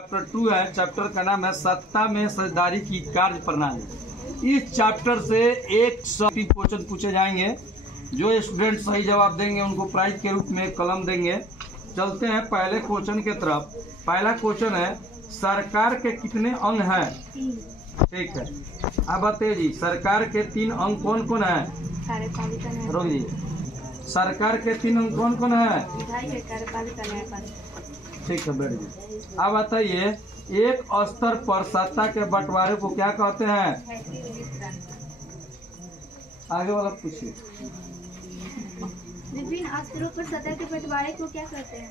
Chapter 2 है। Chapter का नाम है सत्ता में साझेदारी की कार्य प्रणाली। इस चैप्टर से 100 क्वेश्चन पूछे जाएंगे। जो स्टूडेंट सही जवाब देंगे उनको प्राइज के रूप में कलम देंगे। चलते हैं पहले क्वेश्चन की तरफ। पहला क्वेश्चन है, सरकार के कितने अंग हैं? ठीक है, आप बताइए जी, सरकार के 3 अंग कौन कौन है? रोक जी, सरकार के 3 अंग कौन कौन है? ठीक है, बैठ जी। अब बताइए, एक स्तर पर सत्ता के बंटवारे को क्या कहते हैं? आगे वाला पूछिए। विभिन्न स्तरों पर सत्ता के बंटवारे को क्या कहते हैं?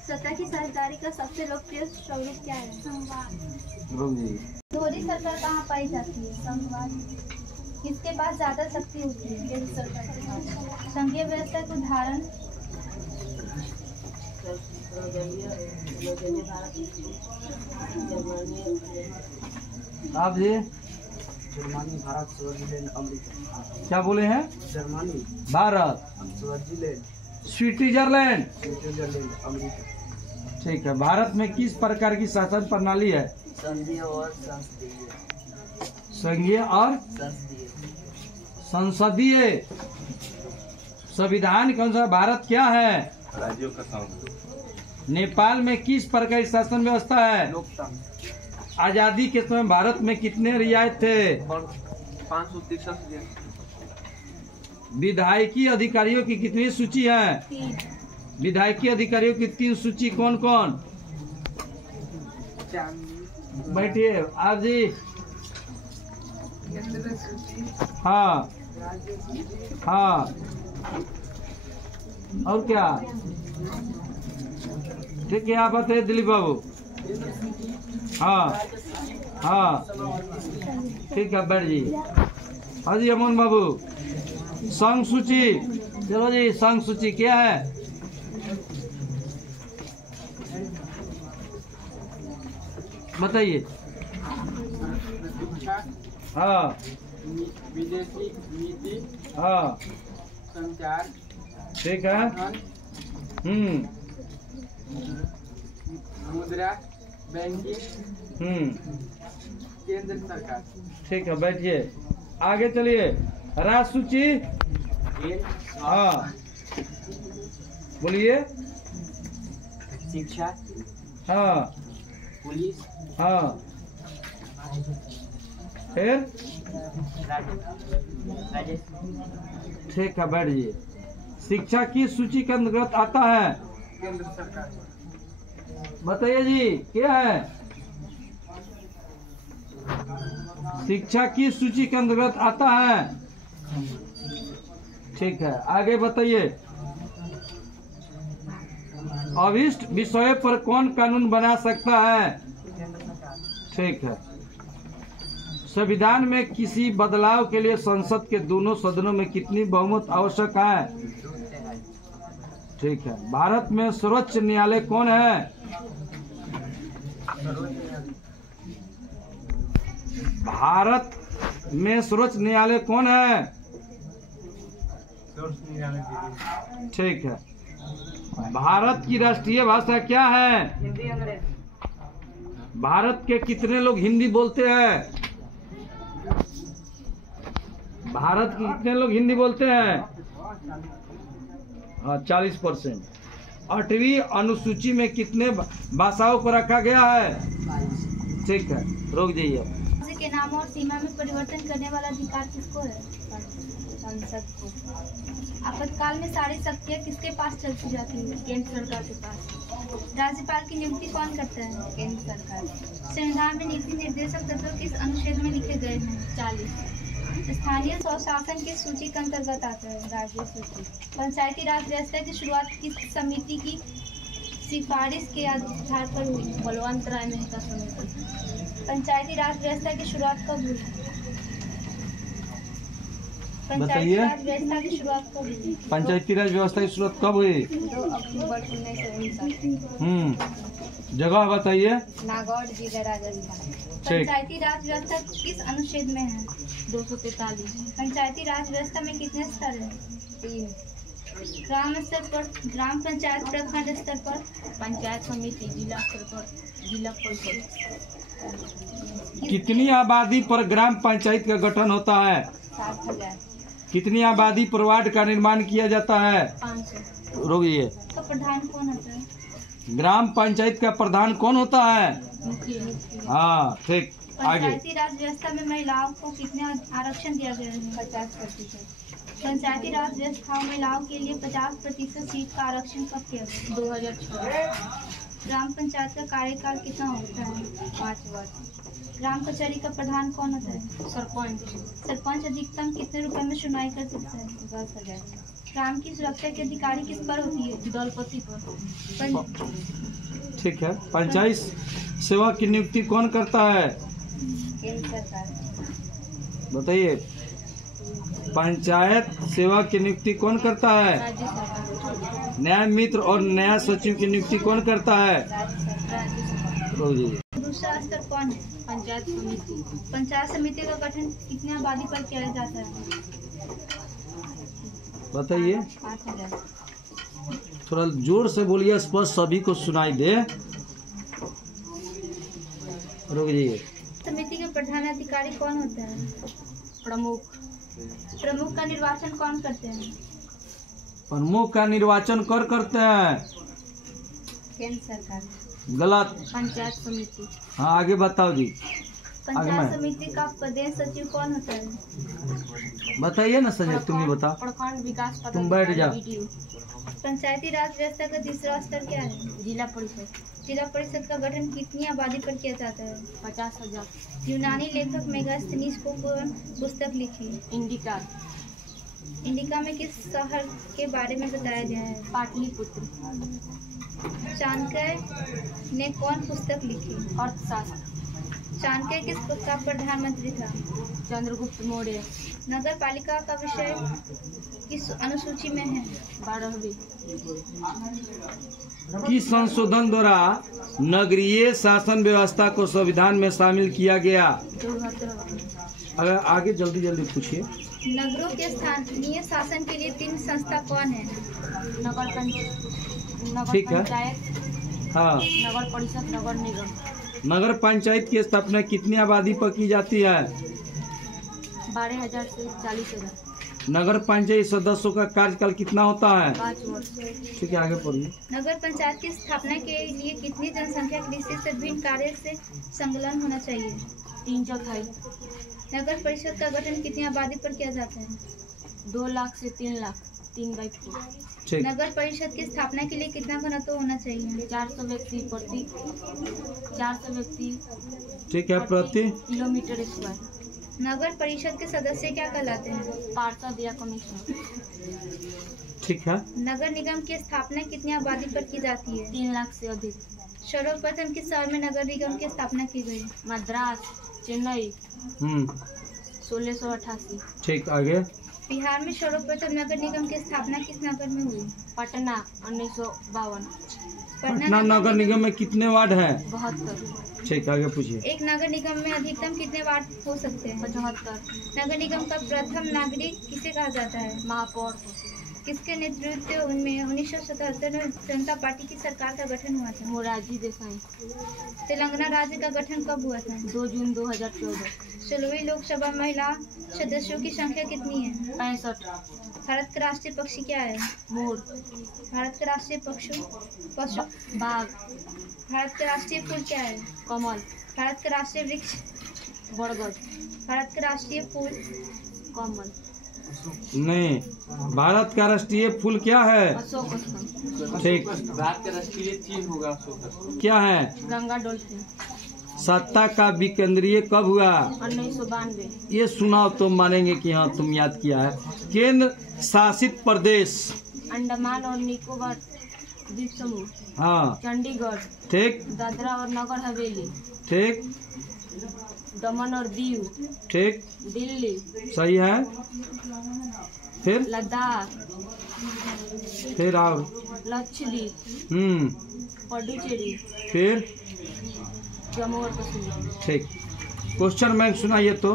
सत्ता की साझेदारी का सबसे लोकप्रिय स्वरूप क्या है? संघवाद। रुक जी। दोहरी सरकार कहाँ पाई जाती है? संघवाद। किसके पास ज्यादा शक्ति होती है? केंद्र सरकार के पास। संघीय व्यवस्था के उदाहरण? आप जी? Germany, Bharat, Switzerland, America. क्या बोले हैं? Germany, Bharat, Switzerland, Switzerland, America. ठीक है। भारत में किस प्रकार की शासन प्रणाली है? संघीय और संसदीय। संघीय और संसदीय। संविधान के अनुसार भारत क्या है? राज्यों का संघ। नेपाल में किस प्रकार की शासन व्यवस्था है? लोकतंत्र। आजादी के समय भारत में कितने रियायत थे? 563। विधायकी अधिकारियों की कितनी सूची है? 3। विधायकी अधिकारियों की 3 सूची कौन कौन? बैठिए आप जी। हाँ हाँ, और क्या? ठीक है, आप बताइए दिलीप बाबू। हाँ हाँ, ठीक है, बैठ जी। हाँ जी अमन बाबू। संघ सूची, चलो जी, संघ सूची क्या है? बताइए। हाँ, विदेशी नीति, हाँ, संचार, ठीक है। मुद्रा, बैंकिंग, केंद्र सरकार। ठीक है, बैठिए। आगे चलिए। राष्ट्र सूची। हाँ, बोलिए। शिक्षा, हाँ पुलिस, हाँ, फिर ठीक है, बैठिए। शिक्षा की सूची के अंतर्गत आता है? केंद्र सरकार। बताइए जी, क्या है? शिक्षा की सूची के अंतर्गत आता है? ठीक है, आगे बताइए। अभिष्ट विषय पर कौन कानून बना सकता है? ठीक है। संविधान में किसी बदलाव के लिए संसद के दोनों सदनों में कितनी बहुमत आवश्यक है? ठीक है। भारत में सर्वोच्च न्यायालय कौन है? भारत में सर्वोच्च न्यायालय कौन है? ठीक है। भारत की राष्ट्रीय भाषा क्या है? हिंदी, अंग्रेजी। भारत के कितने लोग हिंदी बोलते हैं? भारत के कितने लोग हिंदी बोलते हैं? हाँ, 40%। 8वीं अनुसूची में कितने भाषाओं को रखा गया है? ठीक है, रोक जाइए। के नाम और सीमा में परिवर्तन करने वाला अधिकार किसको है? संसद को। आपातकाल में सारी शक्तियाँ किसके पास चलती जाती है? केंद्र सरकार के पास। राज्यपाल की नियुक्ति कौन करता है? केंद्र सरकार। संविधान में नीति निर्देशक तत्व किस अनुच्छेद में लिखे गए हैं? 40। स्थानीय स्वशासन की सूची के अंतर्गत आता है? राज्य सूची। पंचायती राज व्यवस्था की शुरुआत किस समिति की सिफारिश के आधार पर हुई? बलवंत राय मेहता समिति। पंचायती राज व्यवस्था की शुरुआत कब हुई? पंचायती राज व्यवस्था की शुरुआत कब हुई? पंचायती राज व्यवस्था की शुरुआत कब हुई? 2 अक्टूबर 1959। जगह बताइए। नागौर जिला राजस्थान। पंचायती राज व्यवस्था किस अनुच्छेद में है? 243। पंचायती राज व्यवस्था में कितने स्तर हैं? 3। ग्राम स्तर पर, ग्राम पंचायत, प्रखंड स्तर पर, पंचायत समिति, जिला स्तर पर, जिला परिषद। कितनी आबादी पर ग्राम पंचायत का गठन होता है? 7,000। कितनी आबादी पर वार्ड का निर्माण किया जाता है? 500। रोगिए। का प्रधान कौन होता है? ग्राम पंचायत का प्रधान कौन होता है? मुखिया। हाँ ठीक। आगे। पंचायती राज व्यवस्था में महिलाओं को कितने आरक्षण दिया गया है? 50%। पंचायती राज व्यवस्था में महिलाओं के लिए 50% सीट का आरक्षण कब किया गया? 2006। ग्राम पंचायत का कार्यकाल कितना होता है? 5 वर्ष। ग्राम कचहरी का प्रधान कौन होता है? सरपंच। सरपंच अधिकतम कितने रुपए में सुनवाई कर सकता है? 10,000। ग्राम की सुरक्षा की अधिकारी किस पर होती है? दलपति पर। ठीक है। पंचायत सेवा की नियुक्ति कौन करता है? केंद्र सरकार। बताइए। पंचायत सेवा की नियुक्ति कौन करता है? राज्य सरकार। न्याय मित्र और न्याय सचिव की नियुक्ति कौन करता है? राज्य सरकार। रोगिए। दूसरा स्तर कौन है? पंचायत समिति। पंचायत समिति का गठन कितनी आबादी पर किया जाता है? बताइए। 5,000। थोड़ा जोर से बोलिए, स्पष्ट सभी को सुनाई दे। रोगिए। समिति के प्रधान अधिकारी कौन होता है? प्रमुख। प्रमुख का निर्वाचन कौन करते हैं? प्रमुख का निर्वाचन कर करते हैं? केंद्र सरकार। गलत। पंचायत समिति। हाँ आगे बताओ जी। पंचायत समिति का प्रदेश सचिव कौन होता है? बताइए ना संजय, तुम ही बताओ। प्रखंड विकास तुम बैठ जा। BDO। पंचायती राज व्यवस्था का तीसरा स्तर क्या है? जिला परिषद। जिला परिषद का गठन कितनी आबादी पर किया जाता है? 50,000। यूनानी लेखक मेगास्थनीज को कौन पुस्तक लिखी? इंडिका। इंडिका में किस शहर के बारे में बताया गया है? पाटलिपुत्र। चाणक्य ने कौन पुस्तक लिखी? अर्थशास्त्र। चाणक्य किस का प्रधानमंत्री था? चंद्रगुप्त मौर्य। नगर पालिका का विषय किस अनुसूची में है? 12वीं। किस संशोधन द्वारा नगरीय शासन व्यवस्था को संविधान में शामिल किया गया? 74। अगर आगे जल्दी जल्दी पूछिए। नगरों के स्थानीय शासन के लिए 3 संस्था कौन है? नगर ठीक है। पंचायत। हाँ। नगर परिषद। नगर निगम। नगर पंचायत की स्थापना कितनी आबादी पर की जाती है? 12,000 से 40,000। नगर पंचायत सदस्यों का कार्यकाल कितना होता है? 5 वर्ष। ठीक है आगे पढ़िए। नगर पंचायत की स्थापना के लिए कितनी जनसंख्या कृषि से विभिन्न कार्य से संलग्न होना चाहिए? 3/4। नगर परिषद का गठन कितनी आबादी पर किया जाता है? 2 लाख से 3 लाख। 3/4। ठीक। नगर परिषद की स्थापना के लिए कितना घनत्व होना चाहिए? 400 व्यक्ति प्रति। 400 व्यक्ति ठीक है प्रति किलोमीटर स्क्वायर। नगर परिषद के सदस्य क्या कहलाते हैं? पार्षद या कमिश्नर। ठीक है। नगर निगम की स्थापना कितनी आबादी पर की जाती है? 3 लाख से अधिक। सर्वप्रथम किस शहर में नगर निगम की स्थापना की गई? मद्रास। चेन्नई। 1688। ठीक आगे। बिहार में सर्वप्रथम नगर निगम की स्थापना किस नगर में हुई? पटना 1952। पटना नगर निगम में कितने वार्ड हैं? 72। ठीक आगे पूछिए। एक नगर निगम में अधिकतम कितने वार्ड हो सकते हैं? 75। नगर निगम का प्रथम नागरिक किसे कहा जाता है? महापौर। किसके नेतृत्व में 1977 में जनता पार्टी की सरकार का गठन हुआ था? मोरारजी देसाई। तेलंगाना राज्य का गठन कब हुआ था? 2 जून 2014। 16वीं लोकसभा महिला सदस्यों की संख्या कितनी है? 65। भारत का राष्ट्रीय पक्षी क्या है? मोर। भारत का राष्ट्रीय पशु बाघ। भारत का राष्ट्रीय फूल क्या है? कमल। भारत का राष्ट्रीय वृक्ष? बरगद। भारत का राष्ट्रीय फूल? कमल। नहीं, भारत का राष्ट्रीय फूल क्या है? अशोक स्तंभ। ठीक। भारत का राष्ट्रीय चीज होगा अशोक। क्या है? गंगा डॉल्फिन। सत्ता का विकेंद्रीय कब हुआ? 1992। ये सुनाओ तो मानेंगे कि हाँ तुम याद किया है। केंद्र शासित प्रदेश? अंडमान और निकोबार द्वीप समूह। हाँ चंडीगढ़। ठीक। दादरा और नगर हवेली। ठीक। दमन और दीव। ठीक। दिल्ली। सही है। फिर लद्दाख। फिर और लक्षद्वीप। पुडुचेरी। फिर जम्मू और कश्मीर। ठीक। क्वेश्चन बैंक सुनाइए तो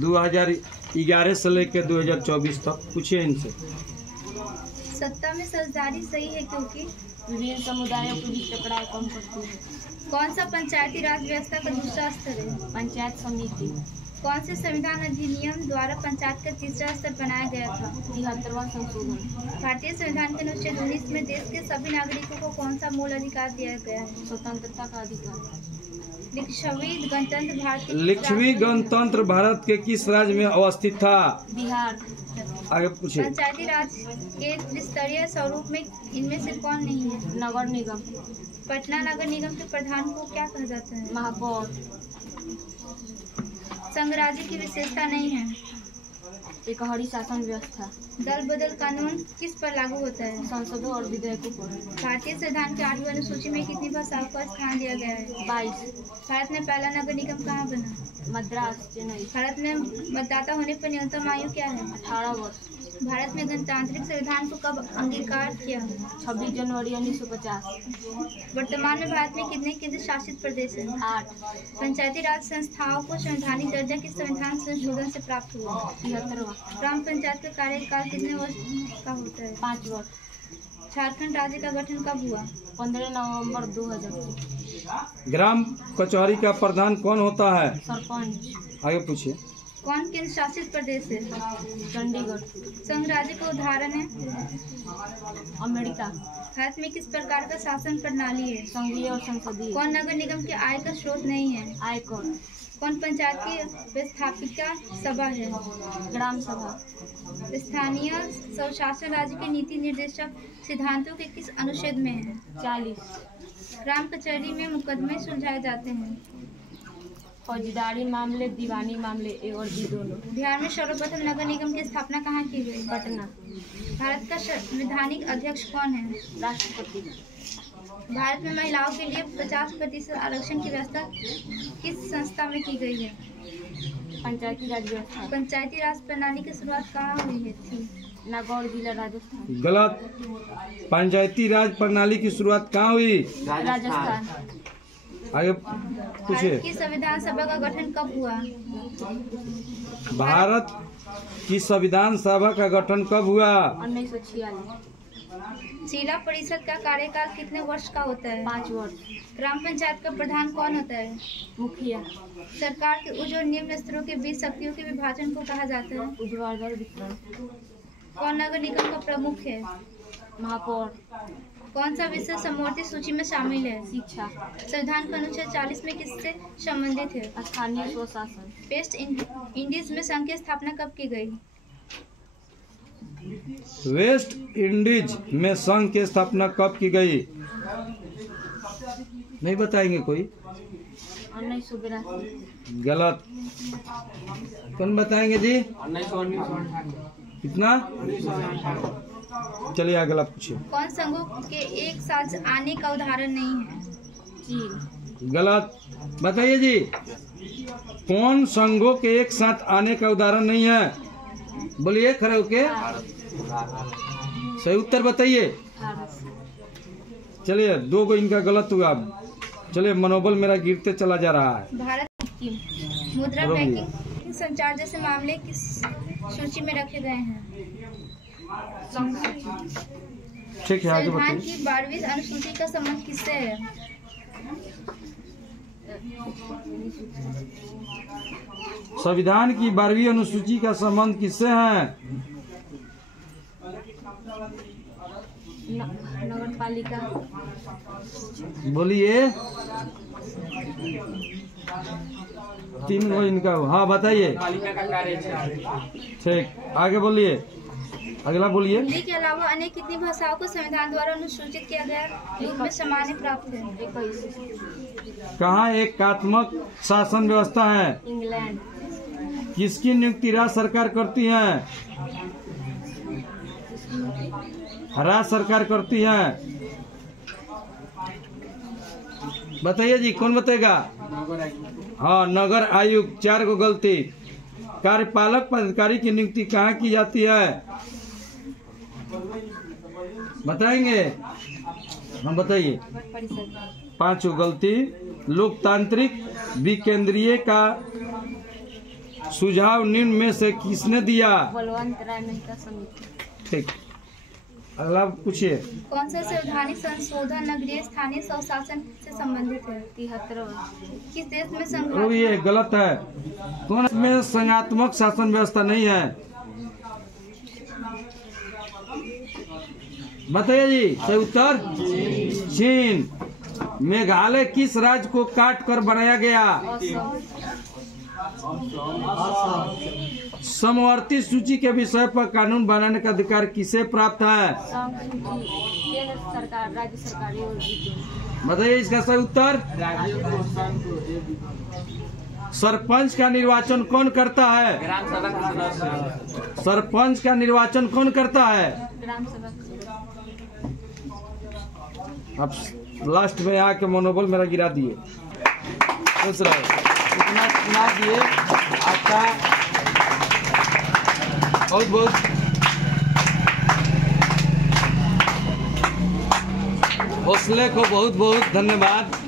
2011 से लेकर 2024 तक पूछिए इनसे। सत्ता में साझेदारी सही है क्योंकि विभिन्न समुदायों के बीच टकराव कम करती है। कौन सा पंचायती राज व्यवस्था का दूसरा स्तर है? पंचायत समिति। कौन से संविधान अधिनियम द्वारा पंचायत का तीसरा स्तर बनाया गया था? 73वां संशोधन। भारतीय संविधान के अनुच्छेद 19 में देश के सभी नागरिकों को कौन सा मूल अधिकार दिया गया है? स्वतंत्रता का अधिकार। लिच्छवी गणतंत्र भारत के किस राज्य में अवस्थित था? बिहार। आगे पूछिए। पंचायती राज के त्रिस्तरीय स्वरूप में इनमें से कौन नहीं है? नगर निगम। पटना नगर निगम के प्रधान को क्या कहा जाता है? महापौर। संघ राज्य की विशेषता नहीं है। एकहरी शासन व्यवस्था। दल बदल कानून किस पर लागू होता है? संसदों और विधेयकों पर। भारतीय संविधान के 8वीं अनुसूची में कितनी भाषाओं का स्थान दिया गया है? 22। भारत में पहला नगर निगम कहाँ बना? मद्रास, चेन्नई। भारत में मतदाता होने पर न्यूनतम आयु क्या है? 18 वर्ष। भारत में गणतांत्रिक संविधान को कब अंगीकार किया? 26 जनवरी 1950। वर्तमान में भारत में कितने केंद्र शासित प्रदेश हैं? 8। पंचायती राज संस्थाओं को संवैधानिक दर्जा किस संविधान संशोधन से प्राप्त हुआ? 73वां। ग्राम पंचायत का कार्यकाल कितने वर्ष का होता है? 5 वर्ष। झारखंड राज्य का गठन कब हुआ? 15 नवंबर 2000। ग्राम कचहरी का प्रधान कौन होता है? सरपंच। आगे पूछिए। कौन केंद्र शासित प्रदेश है? चंडीगढ़। संघ राज्य का उदाहरण है? अमेरिका। भारत में किस प्रकार का शासन प्रणाली है? संघीय और संसदीय। कौन नगर निगम के आय का स्रोत नहीं है? आयकर। कौन पंचायत की व्यवस्थापिका सभा है? ग्राम सभा। स्थानीय स्वशासन राज्य के नीति निर्देशक सिद्धांतों के किस अनुच्छेद में है? 40। ग्राम कचहरी में मुकदमे सुलझाए जाते हैं। फौजदारी मामले, दीवानी मामले ए और बी दोनों। बिहार में सर्वप्रथम नगर निगम की स्थापना कहाँ की गई? पटना। भारत का संवैधानिक अध्यक्ष कौन है? राष्ट्रपति। भारत में महिलाओं के लिए 50% आरक्षण की व्यवस्था किस संस्था में की गई है? पंचायती राज व्यवस्था। पंचायती राज प्रणाली की शुरुआत कहाँ हुई थी? नागौर जिला, राजस्थान। गलत। पंचायती राज प्रणाली की शुरुआत कहाँ हुई? राजस्थान। आगे पूछिए। भारत की संविधान सभा का गठन कब हुआ? भारत की संविधान सभा का गठन कब हुआ? 1946। जिला परिषद का कार्यकाल कितने वर्ष का होता है? 5 वर्ष। ग्राम पंचायत का प्रधान कौन होता है? मुखिया। सरकार के उच्च और निम्न स्तरों के बीच शक्तियों के विभाजन को कहा जाता है? ऊर्ध्वाधर वितरण। कौन नगर निगम का प्रमुख है? महापौर। कौन सा विषय समवर्ती सूची में शामिल है? शिक्षा। संविधान का अनुच्छेद 40 में किससे संबंधित है? स्थानीय स्वशासन। वेस्ट इंडीज में संघ की स्थापना कब की गई? वेस्ट इंडीज में संघ की स्थापना कब की गई? नहीं बताएंगे कोई? 1982। गलत। कौन बताएंगे जी? 1998। कितना? चलिए अगला पूछिए। कौन संघों के एक साथ आने का उदाहरण नहीं है? चीन। गलत। बताइए जी, कौन संघों के एक साथ आने का उदाहरण नहीं है? बोलिए खड़े होके। सही उत्तर बताइए। चलिए 2 गो इनका गलत हुआ। चलिए मनोबल मेरा गिरते चला जा रहा है। भारत मुद्रा, बैंकिंग, संचार जैसे मामले किस सूची में रखे गए हैं? ठीक है, आगे संविधान बताइए। की 12वीं अनुसूची का संबंध किससे है? संविधान की 12वीं अनुसूची का संबंध किससे है? नगर पालिका। बोलिए। 3 गो इनका। हाँ बताइए। पालिका का कार्य। ठीक, आगे बोलिए। अगला बोलिए। हिंदी के अलावा अन्य कितनी भाषाओं को संविधान द्वारा अनुसूचित किया गया रूप में सामान्य प्राप्त है? 21। कहाँ एकात्मक शासन व्यवस्था है? इंग्लैंड। किसकी नियुक्ति राज्य सरकार करती है? राज्य सरकार करती है। बताइए जी, कौन बताएगा? हाँ, नगर आयुक्त। 4 गो गलती। कार्यपालक पदाधिकारी की नियुक्ति कहाँ की जाती है? बताएंगे? हम बताइए। 5 गो गलती। लोकतांत्रिक विकेंद्रीय का सुझाव निम्न में से किसने दिया? बलवंत राय मेहता समिति। ठीक। अगला पूछिए। कौन सा संवैधानिक संशोधन नगरीय स्थानीय स्वशासन से संबंधित है? 73वां। किस देश में और संघ ये गलत है। कौन में संघात्मक शासन व्यवस्था नहीं है? बताइए जी। सही उत्तर चीन। मेघालय किस राज्य को काट कर बनाया गया? समवर्ती सूची के विषय पर कानून बनाने का अधिकार किसे प्राप्त है? केंद्र सरकार, राज्य सरकार और भी। बताइए इसका सही उत्तर। सरपंच का निर्वाचन कौन करता है? सरपंच का निर्वाचन कौन करता है? ग्राम सभा। अब लास्ट में आके मनोबल मेरा गिरा दिए। खुश रहो। इतना सुना दिए आपका बहुत बहुत हौसले को बहुत बहुत धन्यवाद।